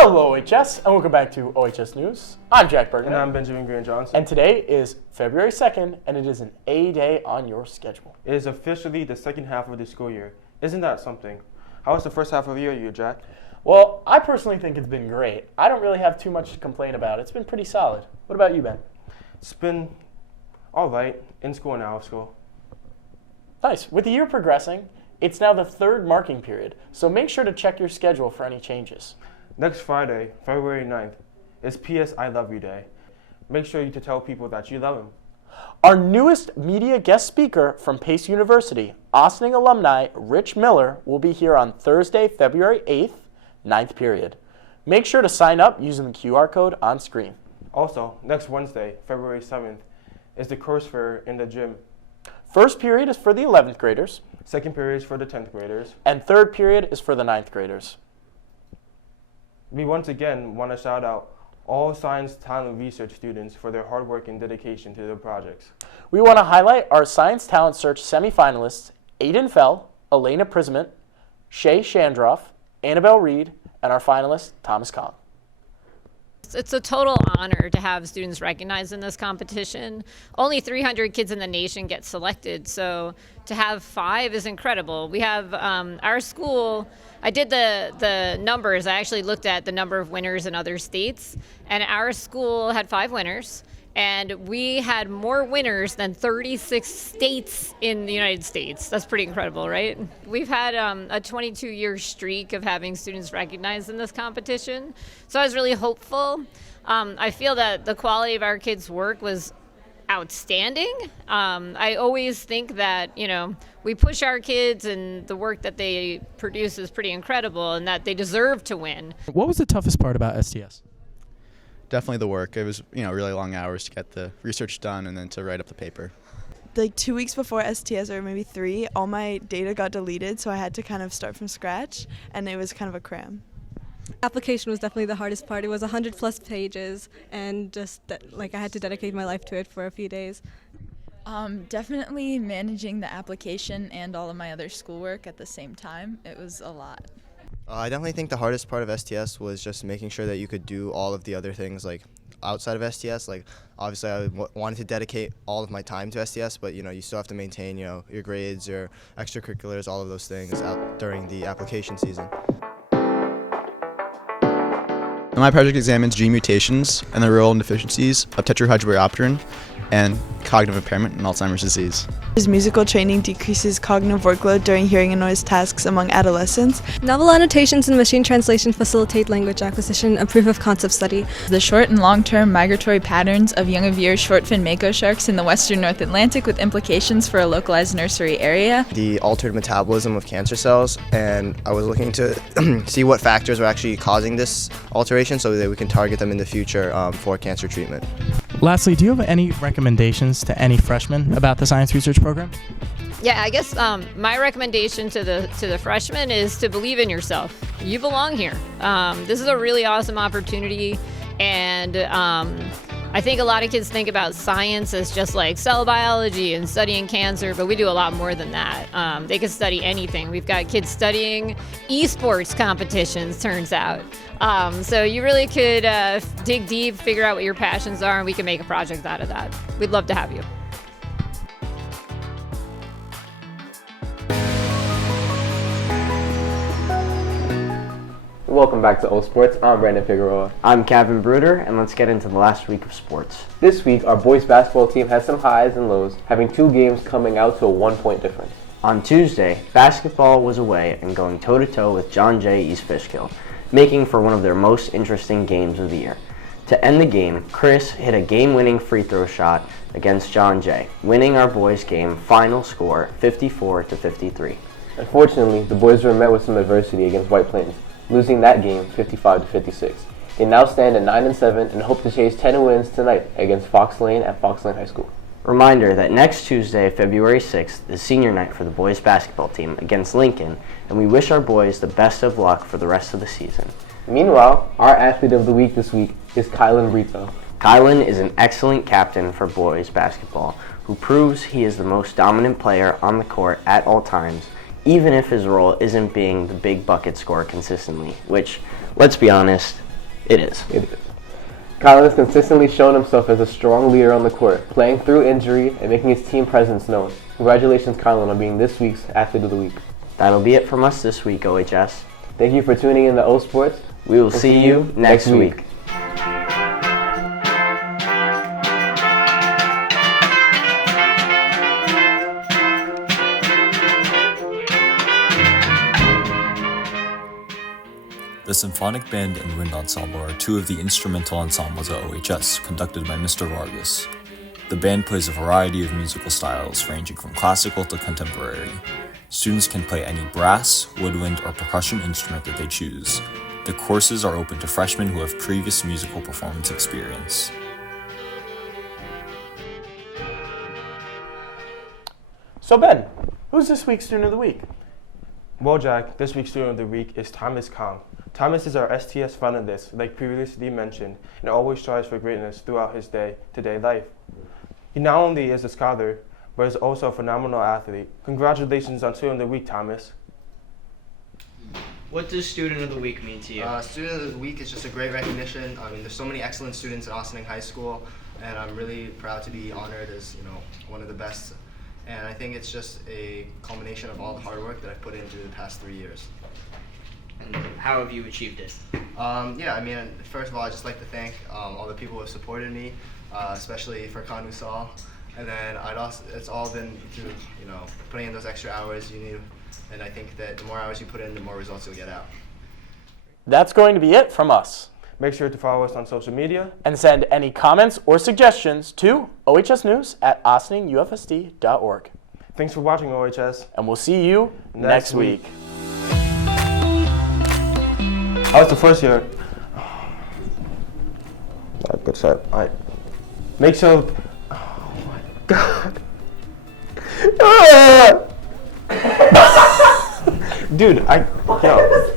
Hello, OHS, and welcome back to OHS News. I'm Jack Bergman. And I'm Benjamin Green Johnson. And today is February 2nd, and it is an A day on your schedule. It is officially the second half of the school year. Isn't that something? How was the first half of the year, Jack? Well, I personally think it's been great. I don't really have too much to complain about. It's been pretty solid. What about you, Ben? It's been all right, in school and out of school. Nice. With the year progressing, it's now the third marking period, so make sure to check your schedule for any changes. Next Friday, February 9th, is P.S. I Love You Day. Make sure you tell people that you love them. Our newest media guest speaker from Pace University, Ossining alumni Rich Miller, will be here on Thursday, February 8th, 9th period. Make sure to sign up using the QR code on screen. Also, next Wednesday, February 7th, is the course fair in the gym. First period is for the 11th graders. Second period is for the 10th graders. And third period is for the 9th graders. We once again want to shout out all science talent research students for their hard work and dedication to their projects. We want to highlight our Science Talent Search semifinalists, Aiden Fell, Elena Prismant, Shay Shandroff, Annabelle Reed, and our finalist, Thomas Kong. It's a total honor to have students recognized in this competition. Only 300 kids in the nation get selected, so to have 5 is incredible. We have our school, I did the numbers. I actually looked at the number of winners in other states, and our school had 5 winners, and we had more winners than 36 states in the United States. That's pretty incredible, right? We've had a 22-year streak of having students recognized in this competition, so I was really hopeful. I feel that the quality of our kids' work was outstanding. I always think that, we push our kids and the work that they produce is pretty incredible and that they deserve to win. What was the toughest part about STS? Definitely the work. It was, really long hours to get the research done and then to write up the paper. Like 2 weeks before STS, or maybe 3, all my data got deleted, so I had to kind of start from scratch, and it was kind of a cram. Application was definitely the hardest part. It was 100+ pages, and just I had to dedicate my life to it for a few days. Definitely managing the application and all of my other schoolwork at the same time. It was a lot. I definitely think the hardest part of STS was just making sure that you could do all of the other things outside of STS. Obviously I wanted to dedicate all of my time to STS, but you still have to maintain your grades, your extracurriculars, all of those things out during the application season. My project examines gene mutations and the role and deficiencies of tetrahydrobiopterin and cognitive impairment in Alzheimer's disease. Musical training decreases cognitive workload during hearing and noise tasks among adolescents. Novel annotations and machine translation facilitate language acquisition, a proof of concept study. The short and long-term migratory patterns of young of year short-fin mako sharks in the western North Atlantic with implications for a localized nursery area. The altered metabolism of cancer cells, and I was looking to see what factors were actually causing this alteration so that we can target them in the future for cancer treatment. Lastly, do you have any recommendations to any freshmen about the science research program? Yeah, I guess my recommendation to the freshmen is to believe in yourself. You belong here. This is a really awesome opportunity, and I think a lot of kids think about science as just like cell biology and studying cancer, but we do a lot more than that. They can study anything. We've got kids studying esports competitions, turns out. So you really could dig deep, figure out what your passions are, and we can make a project out of that. We'd love to have you. Welcome back to O Sports. I'm Brandon Figueroa. I'm Kevin Bruder, and let's get into the last week of sports. This week, our boys basketball team has some highs and lows, having 2 games coming out to a 1-point difference. On Tuesday, basketball was away and going toe-to-toe with John Jay East Fishkill, making for one of their most interesting games of the year. To end the game, Chris hit a game-winning free throw shot against John Jay, winning our boys' game final score 54-53. Unfortunately, the boys were met with some adversity against White Plains, losing that game 55-56. They now stand at 9-7 and hope to chase 10 wins tonight against Fox Lane at Fox Lane High School. Reminder that next Tuesday, February 6th, is senior night for the boys basketball team against Lincoln, and we wish our boys the best of luck for the rest of the season. Meanwhile, our athlete of the week this week is Kylan Brito. Kylan is an excellent captain for boys basketball who proves he is the most dominant player on the court at all times, even if his role isn't being the big bucket scorer consistently, which, let's be honest, It is. It is. Kylan has consistently shown himself as a strong leader on the court, playing through injury and making his team presence known. Congratulations, Kylan, on being this week's Athlete of the Week. That'll be it from us this week, OHS. Thank you for tuning in to O Sports. We will see you next week. The Symphonic Band and Wind Ensemble are two of the instrumental ensembles at OHS, conducted by Mr. Vargas. The band plays a variety of musical styles, ranging from classical to contemporary. Students can play any brass, woodwind, or percussion instrument that they choose. The courses are open to freshmen who have previous musical performance experience. So Ben, who's this week's Student of the Week? Well, Jack, this week's Student of the Week is Thomas Kang. Thomas is our STS finalist, like previously mentioned, and always strives for greatness throughout his day-to-day life. He not only is a scholar, but is also a phenomenal athlete. Congratulations on Student of the Week, Thomas. What does Student of the Week mean to you? Student of the Week is just a great recognition. I mean, there's so many excellent students at Ossining High School, and I'm really proud to be honored as, one of the best. And I think it's just a culmination of all the hard work that I've put in through the past 3 years. And how have you achieved it? First of all, I'd just like to thank all the people who have supported me, especially for Kanu Saul. And then it's all been through, putting in those extra hours you need. And I think that the more hours you put in, the more results you'll get out. That's going to be it from us. Make sure to follow us on social media. And send any comments or suggestions to ohsnews@osningufsd.org. Thanks for watching, OHS. And we'll see you next week. How was the first year? Good start. All right. Make sure. Oh my God. Dude, yo.